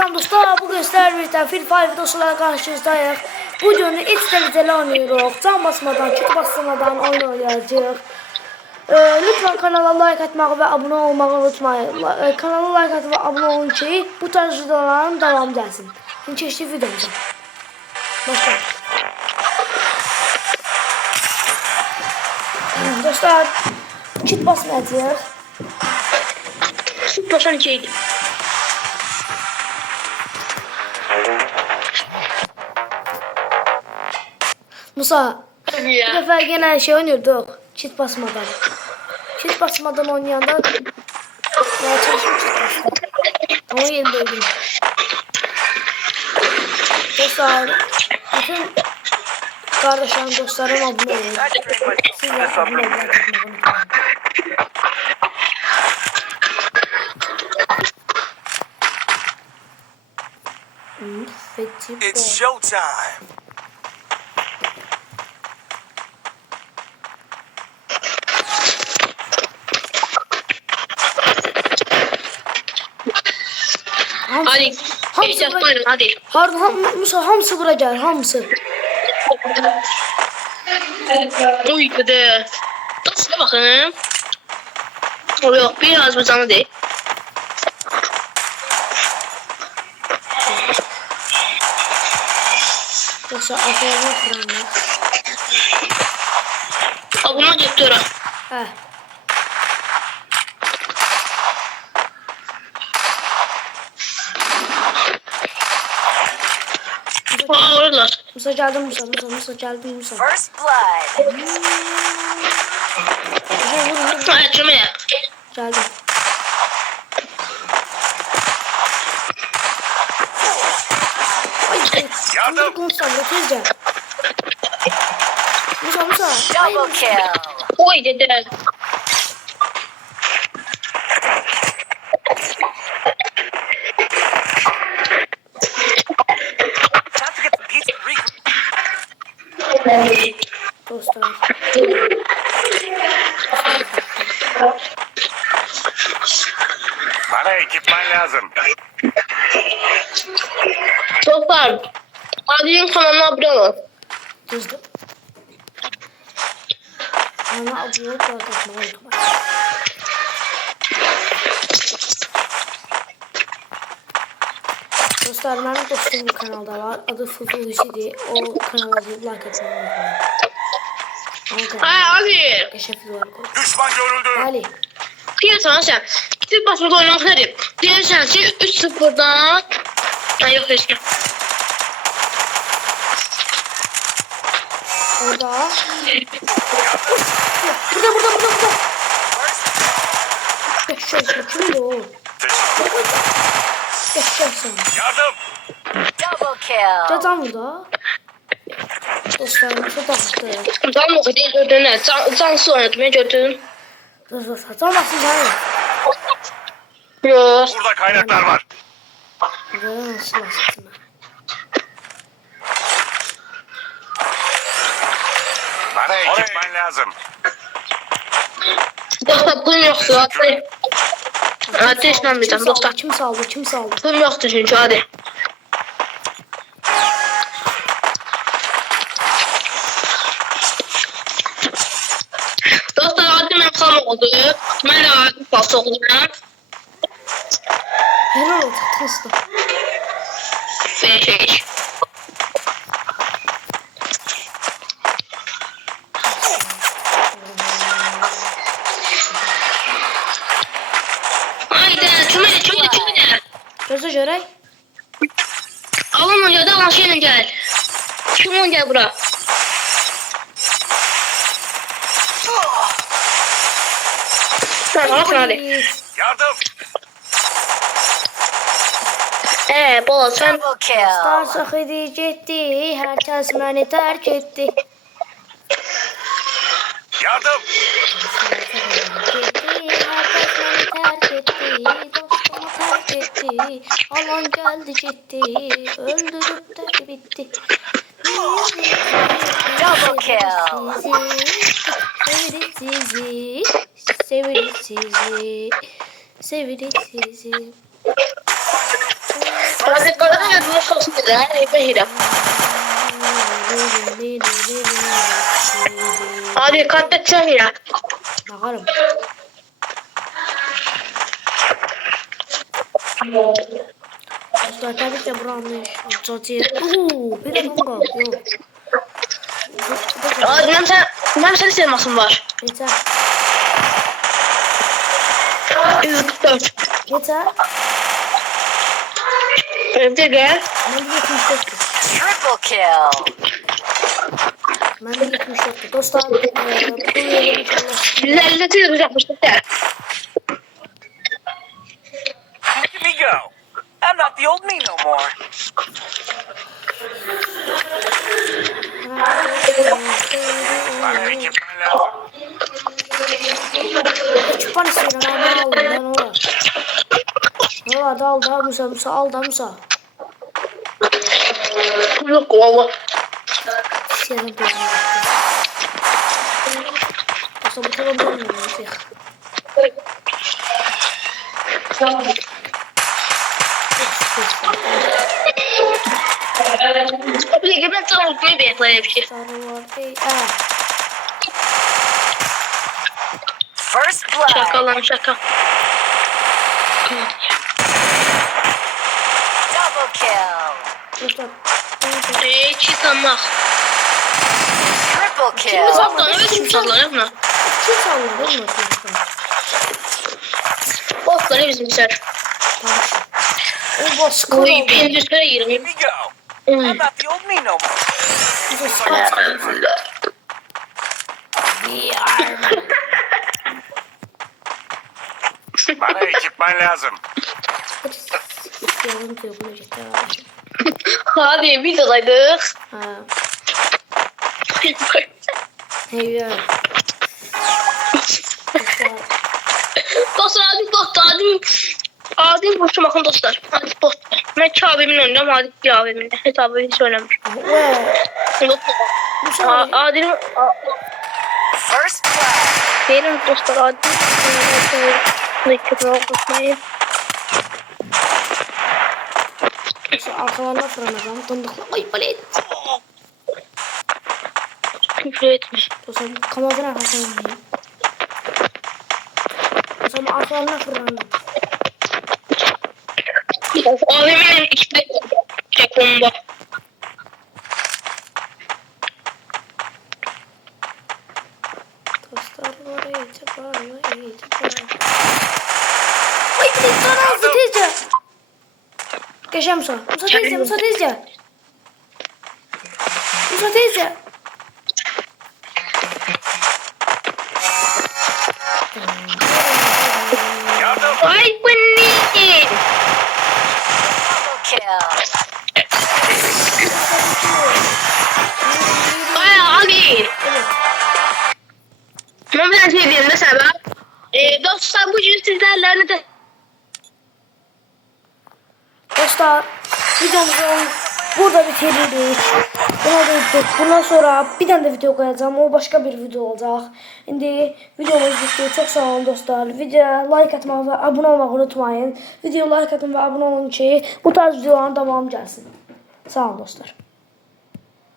Selam dostlar, bugün sizlerle birlikte Free Fire videosuyla karşınızdayız. Bu videonu ilk dereceli oynuyoruz. Can basmadan, çıt basmadan oyun oynayacağız. Lütfen kanala like atmayı ve abone olmayı unutmayın. Kanala like atmayı ve abone olun ki bu tarz videoların devam gelsin. Şimdi çeşitli videomuza. Başla. Dostlar, çıt basmayacağız. Çıt basan içeydi. Musa, bir defa gene şey oynuyorduk. Çift basmadan. Çift basmadan oynayanda ya çalışım çift bastım. Ama yerindeydim. Dostlar, bütün kardeşlerim, dostlarım abone olun. Siz de abone olun. It's showtime. Hadi. Hadi. Musa hamsı vuracak, hamsı. Uy gıdı. Nasıl bakın? O yok biraz bu sana değil. Yoksa aferin kuranlar. Abone doktora. He. Aa oradalar. Musa geldi Musa geldi Musa. First blood. Vur. Hadi çömeye. Geldi. Yardım. Konuşalım tezce. Musa. Double kill. Oy dede. Time to get the pizza Dostlar. Bana ekipman lazım. Dostlar. Adil'in kanalına abone olun. Düzdü. Bana abone olup like atmayı unutmayın. Dostlar, benim dostum bir kanalda var. Adı Fufu Hüsidi. O kanala like atmayı unutmayın. Ha Ali. Keşefli var. Düşman görüldü. Ali. Diyorsan sen. Siz basmada oynamak nedir? Diyorsan sen 3-0'dan. Ay yok eski. Orada. Burada. Geçiyorsun. Kimdi o? Geçiyorsun. Yardım. Double kill. Cadan burada. Dostlar, çok taktı. Ben o kadar gördüğüne. Cansı oynatmaya gördün. Dostlar, tam baksın hayır. Yok. Burada kaynaklar var. Böyle nasıl bastım ben? Bana ekipman lazım. Dostlar pulum yoktu. Ateşle bir tane dostlar. Kim saldı? Pulum yoktu çünkü hadi. Dostlar adım yakam oldu. Ben de bas oldum. Helal olsun. Tısla. Beş. Haydi çömele. Gözü görey. Alın ya da aşağıya gel. Şunu gel bura. Tamam hadi. Yardım. Bol sen. Double kill. Star sıkıdı ciddi. Herkes beni terk etti. Yardım. Herkes beni terk etti. Dostumu terk etti. Alan geldi ciddi. Öldürüp de bitti. Double kill. Severiz sizi. da. Behirəm. Hadi katlet çevir. Bakarım. Dostlar tabii ki buranın çatıyı. Bir de kanka yok. Hadi benim senin sinemasın var. Yeter. 3, 4. Yeter. Önce gel. Ben de 74. Triple kill. Ben de 74. Dostlar. Bu yeri inşallah. 150 tüyürüz yapmıştık ya. Let me go. I'm not the old me no more. Bana ekipman lazım. Çıpan istedim ama aldım ben ona. Valla da al da Musa al da Musa. Yok valla. Senin gözünü. Dostlar bu tabi bilmiyorum. Peki ben sana unutmayı bekleyen bir şey. Sarı var. First blood. Şaka lan şaka. Double kill. Dostlar. Hiç sanmak. Triple Kim kill. Sallan evet şimdi sallanır mı? Kim sallar değil mi? Botları bizim ser. O boss Bu kol endüstriye Let girelim. me go. I'm not the old me no more. Bana ekipman lazım. Hadi videodaydık. Ha. Hey Dostlar Adil boşum bakın dostlar. Adil bot. Ben Kabe'min oynuyorum. Adil Kabe'min. Hesabı hiç oynamır. Adil First blood. benim dostlar Adil. Dikkatini okutmayın. Arkalarına fırlanacağım. Tondıkla. Ay palet. Küfür etme. Dostlar kamerada arkasına oynayayım. Dostlar arkalarına fırlandım. Abimin ikisi çek bomba. Dostlar var itibar. Ay bir de sana hızlı tezce. Geçen Musa. Musa tezce. Musa tezce. Musa tezce. Yardım. Ay bu ne? Double kill. Ay abi. Ben bir şey diyeyim mesela. Dostlar bugün sizlerle de Dostlar videomuzu burada bitiririk. Buna da bittik. Bundan sonra bir tane de video koyacağım. O başka bir video olacak. Şimdi videomuz bitti. Çok sağ olun dostlar. Videoya like atmayı ve abone olmayı unutmayın. Videoya like atın ve abone olun ki bu tarz videoların devamı gelsin. Sağ olun dostlar.